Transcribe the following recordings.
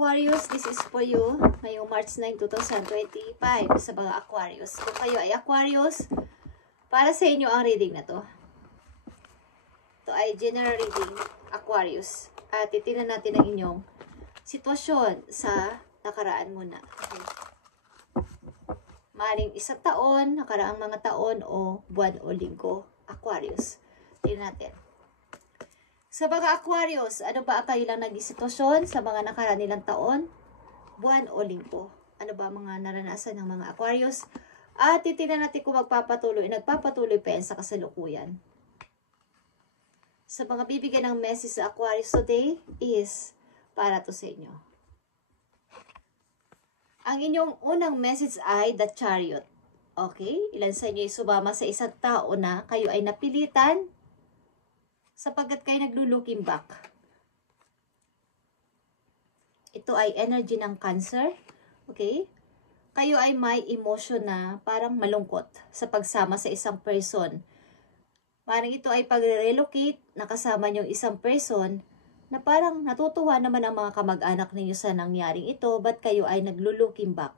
Aquarius, this is for you ngayong March 9, 2025 sa mga Aquarius. Kung kayo ay Aquarius, para sa inyo ang reading na to. Ito ay general reading, Aquarius. At titingnan natin ang inyong sitwasyon sa nakaraan muna. Okay. Maaaring isang taon, nakaraang mga taon, o buwan o linggo, Aquarius. Tingnan natin. Sa mga Aquarius, ano ba ang kailang naging sitwasyon sa mga nakaraan nilang taon, buwan o linggo? Ano ba mga naranasan ng mga Aquarius? At titingnan natin kung nagpapatuloy pa yan sa kasalukuyan. Sa mga bibigyan ng message sa Aquarius today is para to sa inyo. Ang inyong unang message ay The Chariot. Okay? Ilan sa inyo ay sumama sa isang tao na kayo ay napilitan sapagkat kayo naglo-looking back. Ito ay energy ng Cancer. Okay? Kayo ay may emotion na parang malungkot sa pagsama sa isang person. Parang ito ay pag-relocate, nakasama nyo isang person na parang natutuwa naman ang mga kamag-anak ninyo sa nangyaring ito, but kayo ay naglo-looking back.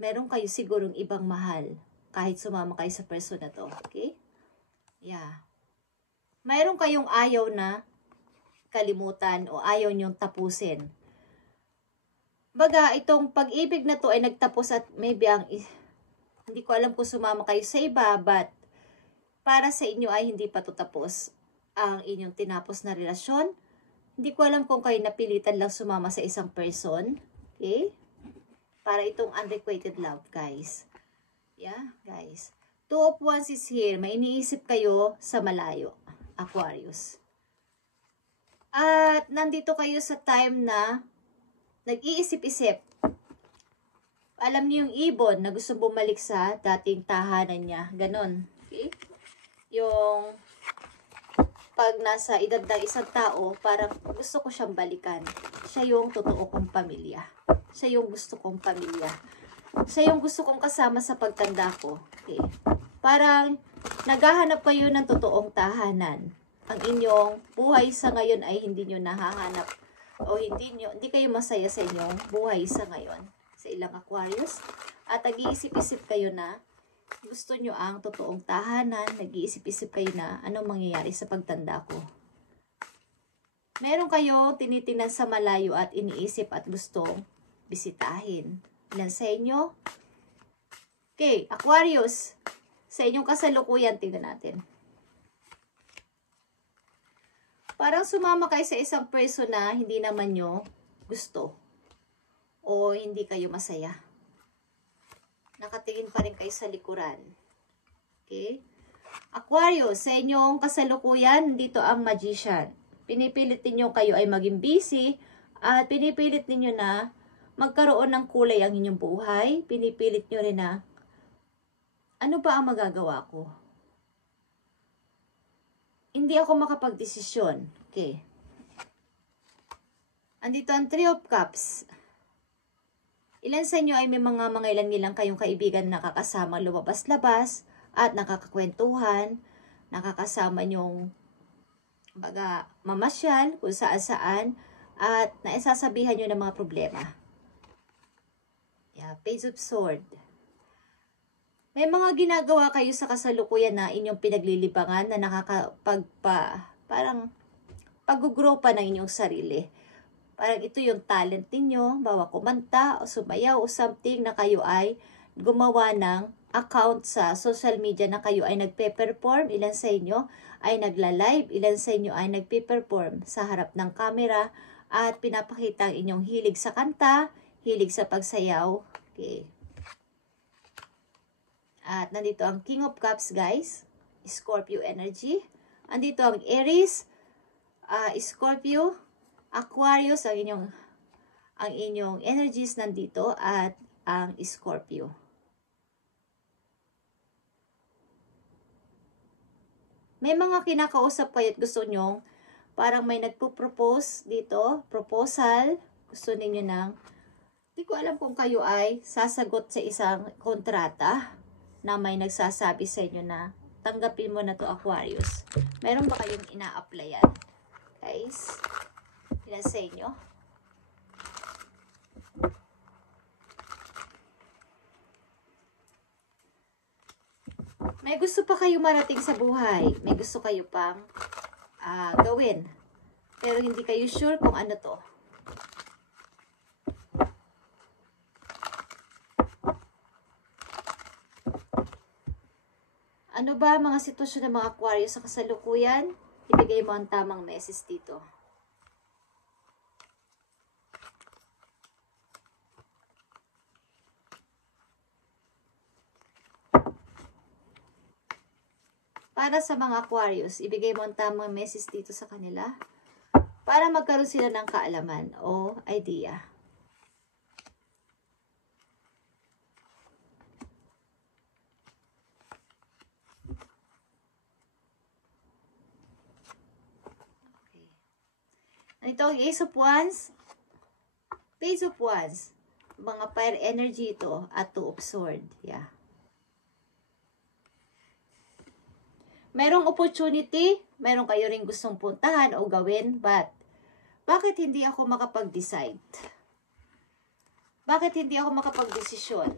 Meron kayo sigurong ibang mahal kahit sumama kayo sa person na to. Okay? Yeah. Mayroon kayong ayaw na kalimutan o ayaw nyong tapusin. Baga, itong pag-ibig na to ay nagtapos at maybe hindi ko alam kung sumama kayo sa iba, but para sa inyo ay hindi pa to tapos ang inyong tinapos na relasyon. Hindi ko alam kung kayo napilitan lang sumama sa isang person. Okay? Para itong unrequited love, guys. Yeah, guys. Two of Wands is here. May iniisip kayo sa malayo. Aquarius. At nandito kayo sa time na nag-iisip-isip. Alam niyo yung ibon na gusto bumalik sa dating tahanan niya. Ganon. Okay? Yung pag nasa edad ng isang tao, parang gusto ko siyang balikan. Siya yung totoo kong pamilya. Siya yung gusto kong pamilya. Siya yung gusto kong kasama sa pagtanda ko. Okay? Parang naghahanap kayo ng totoong tahanan. Ang inyong buhay sa ngayon ay hindi nyo nahahanap o hindi kayo masaya sa inyong buhay sa ngayon. Sa ilang Aquarius. At nag-iisip-isip kayo na gusto nyo ang totoong tahanan. Nag-iisip-isip kayo na anong mangyayari sa pagtanda ko. Meron kayo tinitingnan sa malayo at iniisip at gustong bisitahin. Ilan sa inyo? Okay, Aquarius. Sa inyong kasalukuyan, tingnan natin. Parang sumama kayo sa isang person na hindi naman nyo gusto. O hindi kayo masaya. Nakatingin pa rin kayo sa likuran. Okay? Aquarius, sa inyong kasalukuyan, dito ang Magician. Pinipilit ninyo kayo ay maging busy at pinipilit ninyo na magkaroon ng kulay ang inyong buhay. Pinipilit nyo rin na ano ba ang magagawa ko? Hindi ako makapagdesisyon. Okay. Andito ang Three of Cups. Ilan sa inyo ay may mga ilan-ilang kayong kaibigan na nakakasama lumabas-labas at nakakakwentuhan, nakakasama nyong mamasyal kung saan-saan at naisasabihan nyo ng mga problema. Yeah, Page of Swords. May mga ginagawa kayo sa kasalukuyan na inyong pinaglilibangan na parang pag-grow pa ng inyong sarili. Parang ito yung talent ninyo, bawa kumanta o sumayaw o something na kayo ay gumawa ng account sa social media na kayo ay nagpe-perform. Ilan sa inyo ay nagla-live, ilan sa inyo ay nagpe-perform sa harap ng camera at pinapakita ang inyong hilig sa kanta, hilig sa pagsayaw. Okay. At nandito ang King of Cups, guys. Scorpio energy. Andito ang Aries, Scorpio, Aquarius, ang inyong energies nandito at ang Scorpio. May mga kinakausap kayo at gusto nyo, parang may nagpo-propose dito, proposal, gusto ninyo ng, hindi ko alam kung kayo ay sasagot sa isang kontrata na may nagsasabi sa inyo na tanggapin mo na to, Aquarius. Meron ba kayong ina-applyan? Guys, ilan sa inyo? May gusto pa kayo marating sa buhay. May gusto kayo pang gawin. Pero hindi kayo sure kung ano to. Ano ba mga sitwasyon ng mga Aquarius sa kasalukuyan? Ibigay mo ang tamang message dito. Para sa mga Aquarius, ibigay mo ang tamang message dito sa kanila para magkaroon sila ng kaalaman o idea. Ito ang Ace of Wands, Page of Wands, mga fire energy ito at Two of Swords. Yeah. Merong opportunity, meron kayo ring gustong puntahan o gawin, but bakit hindi ako makapag-decide? Bakit hindi ako makapag-desisyon?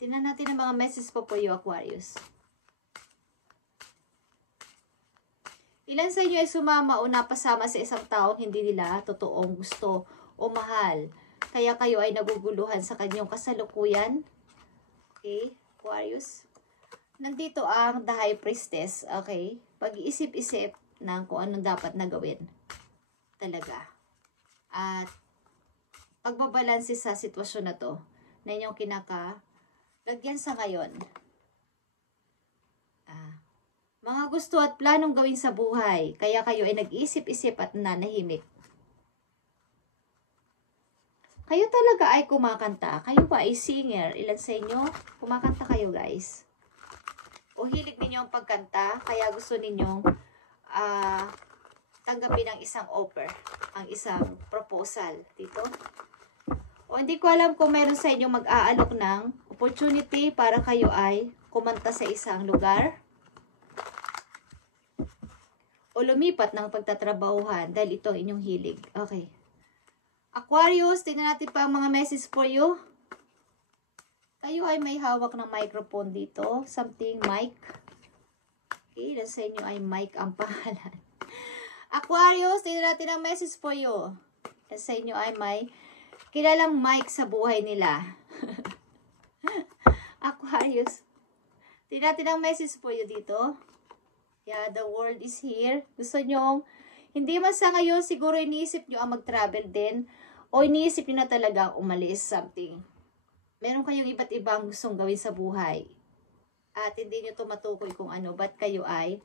Tingnan natin ang mga messages po you, Aquarius. Ilan sa inyo ay sumama o napasama sa isang taong hindi nila totoong gusto o mahal? Kaya kayo ay naguguluhan sa kanyang kasalukuyan? Okay, Aquarius. Nandito ang The High Priestess. Okay, pag-iisip-isip ng kung anong dapat na gawin. Talaga. At pagbabalanse sa sitwasyon na to na inyong lagyan sa ngayon. Mga gusto at planong gawin sa buhay, kaya kayo ay nag-isip-isip at nanahimik. Kayo talaga ay kumakanta. Kayo ba ay singer? Ilan sa inyo? Kumakanta kayo, guys. O hilig ninyo ang pagkanta, kaya gusto ninyong tanggapin ang isang offer, ang isang proposal dito. O hindi ko alam kung meron sa inyo mag-aalok ng opportunity para kayo ay kumanta sa isang lugar o lumipat ng pagtatrabahuhan dahil ito ang inyong hilig. Okay. Aquarius, tingnan natin pa ang mga message for you. Kayo ay may hawak ng microphone dito. Something mic. Okay, dan sa inyo ay mic ang pangalan. Aquarius, tingnan natin ang message for you. Dan sa inyo ay may kilalang mic sa buhay nila. Aquarius, tingnan natin ang message for you dito. Yeah, the world is here. Gusto nyo, hindi man sa ngayon, siguro iniisip nyo ang mag-travel din o iniisip nyo na talaga umalis something. Meron kayong iba't ibang gustong gawin sa buhay at hindi nyo tumatukoy kung ano, ba't kayo ay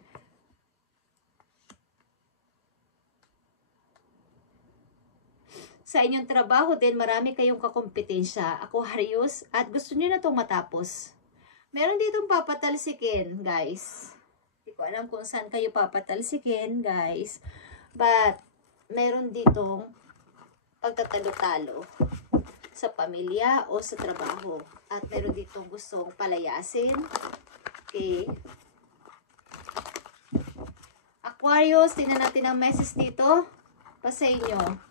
sa inyong trabaho din, marami kayong kakompetensya, Aquarius, at gusto nyo na itong matapos. Meron ditong papatalsikin, guys. Hindi ko alam kung saan kayo papatalsikin, guys. But, meron ditong pagtatalo-talo sa pamilya o sa trabaho. At meron ditong gustong palayasin. Okay. Aquarius, tingnan natin ang message dito. Pa sa inyo.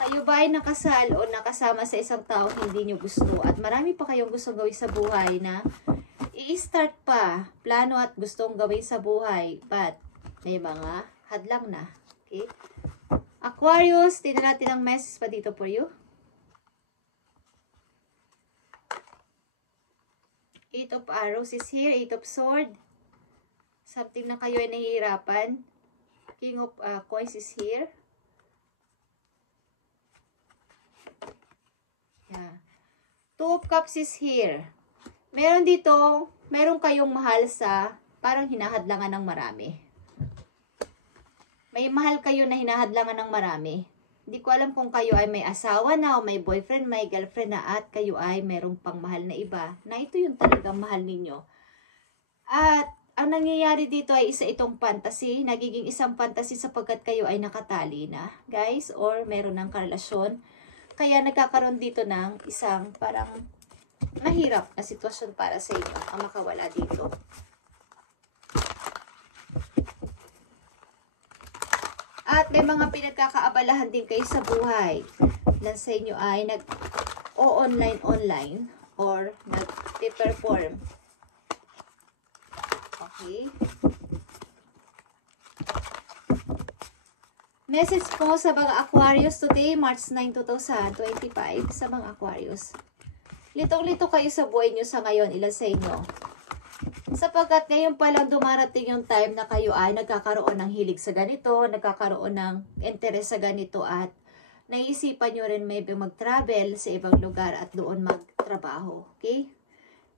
Kayo ba ay nakasal o nakasama sa isang tao hindi nyo gusto at marami pa kayong gustong gawin sa buhay na i-start pa, plano at gustong gawin sa buhay, but may mga hadlang na. Okay? Aquarius, tingnan natin ang message pa dito for you. 8 of Arrows is here, 8 of Swords. Something na kayo ay nahihirapan. King of Coins is here. Yeah. 2 of Cups is here. Meron dito, meron kayong mahal sa parang hinahadlangan ng marami. May mahal kayo na hinahadlangan ng marami. Hindi ko alam kung kayo ay may asawa na o may boyfriend, may girlfriend na at kayo ay merong pang mahal na iba na ito yung talagang mahal ninyo. At ang nangyayari dito ay isa itong fantasy. Nagiging isang fantasy sapagkat kayo ay nakatali na, guys, or meron ng karelasyon. Kaya nagkakaroon dito ng isang parang mahirap na sitwasyon para sa inyo ang makawala dito. At may mga pinagkakaabalahan din kayo sa buhay. Ilan sa inyo ay nag-o-online or nag-perform. Okay. Message po sa mga Aquarius today, March 9, 2025, sa mga Aquarius. Litong-lito kayo sa buhay nyo sa ngayon, ilan sa inyo. Sapagkat ngayon pa lang dumarating yung time na kayo ay nagkakaroon ng hilig sa ganito, nagkakaroon ng interest sa ganito, at naisipan nyo rin maybe mag-travel sa ibang lugar at doon magtrabaho. Okay?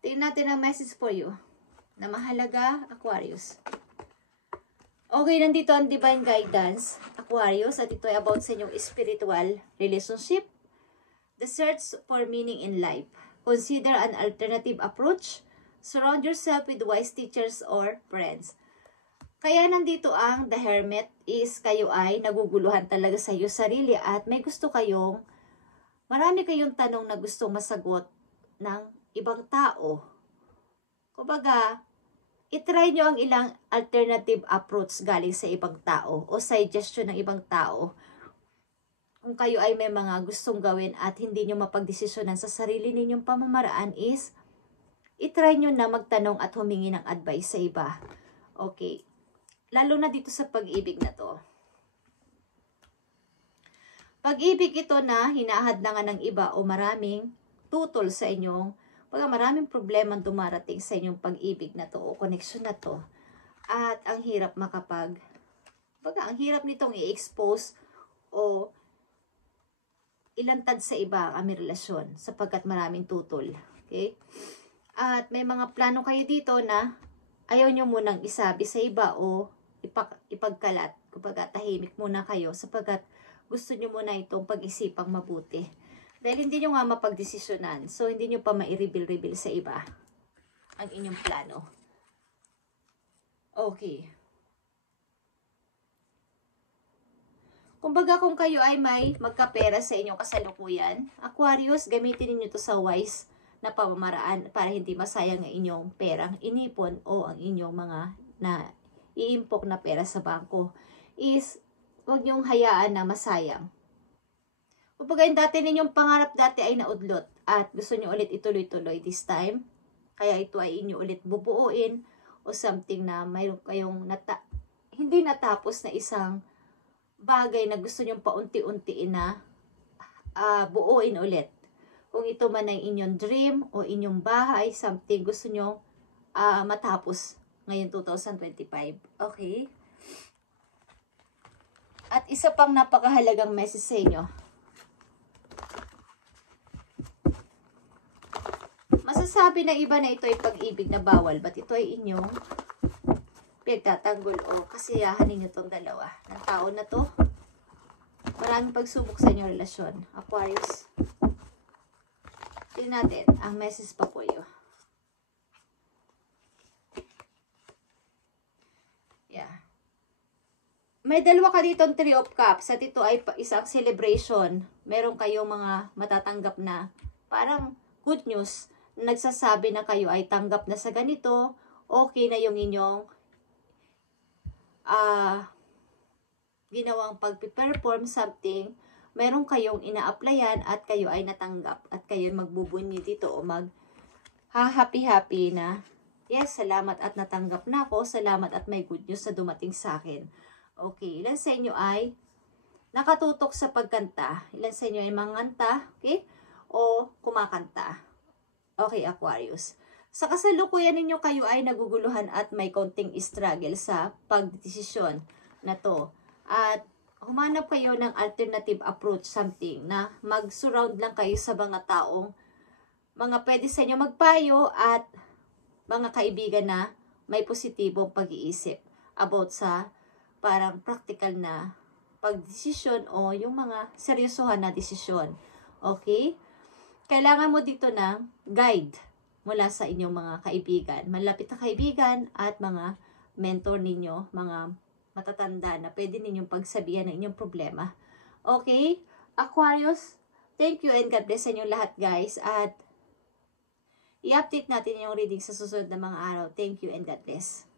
Tingnan natin ang message for you na mahalaga, Aquarius. Okay, nandito ang divine guidance, Aquarius, at ito ay about sa inyong spiritual relationship. The search for meaning in life. Consider an alternative approach. Surround yourself with wise teachers or friends. Kaya nandito ang The Hermit is kayo ay naguguluhan talaga sa iyo sarili at may gusto kayong, marami kayong tanong na gustong masagot ng ibang tao. Kumbaga, itry nyo ang ilang alternative approach galing sa ibang tao o suggestion ng ibang tao. Kung kayo ay may mga gustong gawin at hindi nyo mapagdesisyonan sa sarili ninyong pamamaraan is, itry nyo na magtanong at humingi ng advice sa iba. Okay. Lalo na dito sa pag-ibig na to. Pag-ibig ito na hinahadlangan ng iba o maraming tutol sa inyong, pag maraming problema dumarating sa inyong pag-ibig na to o connection na to. At ang hirap ang hirap nitong i-expose o ilantad sa iba ang aming relasyon sapagkat maraming tutol. Okay? At may mga plano kayo dito na ayaw nyo munang isabi sa iba o ipagkalat. Kumbaga tahimik muna kayo sapagkat gusto nyo muna itong pag-isipang mabuti. Dahil hindi nyo nga mapagdesisyonan. So, hindi nyo pa mai-reveal sa iba ang inyong plano. Okay. Kumbaga, kung kayo ay may magkapera sa inyong kasalukuyan, Aquarius, gamitin niyo ito sa wise na pamamaraan para hindi masayang ang inyong perang inipon o ang inyong mga na iimpok na pera sa bangko. Is, huwag niyong hayaan na masayang. Kumbaga yung dati ninyong pangarap dati ay naudlot at gusto niyo ulit ituloy-tuloy this time. Kaya ito ay inyo ulit bubuuin o something na mayroon kayong hindi natapos na isang bagay na gusto niyo paunti-untiin na buuin ulit. Kung ito man ay inyong dream o inyong bahay, something gusto niyo matapos ngayon 2025. Okay? At isa pang napakahalagang message sa inyo. Masasabi na iba na ito ay pag-ibig na bawal, but ito ay inyong pinagtatanggol o kasiyahan ninyo itong dalawa. Ng tao na to, maraming pagsubok sa inyong relasyon. Aquarius, tingnan natin ang message pa po yun. Yeah. May dalawa ka dito ang 3 of Cups at ito ay isang celebration. Meron kayong mga matatanggap na parang good news. Nagsasabi na kayo ay tanggap na sa ganito, okay na yung inyong ginawang pag-perform something, meron kayong ina-applyan at kayo ay natanggap at kayo magbubunyi dito o happy-happy na, yes, salamat at natanggap na ako, salamat at may good news na dumating sa akin. Okay, ilan sa inyo ay nakatutok sa pagkanta, ilan sa inyo ay manganta, okay, o kumakanta. Okay, Aquarius. Sa kasalukuyan ninyo kayo ay naguguluhan at may konting struggle sa pagdesisyon na to. At humanap kayo ng alternative approach, something na mag-surround lang kayo sa mga taong mga pwede sa inyo magpayo at mga kaibigan na may positibong pag-iisip about sa parang practical na pagdesisyon o yung mga seryosohan na desisyon. Okay? Kailangan mo dito ng guide mula sa inyong mga kaibigan, malapit na kaibigan at mga mentor ninyo, mga matatanda na pwede ninyong pagsabihan ng inyong problema. Okay? Aquarius, thank you and God bless sa inyong lahat guys at i-update natin yung reading sa susunod na mga araw. Thank you and God bless.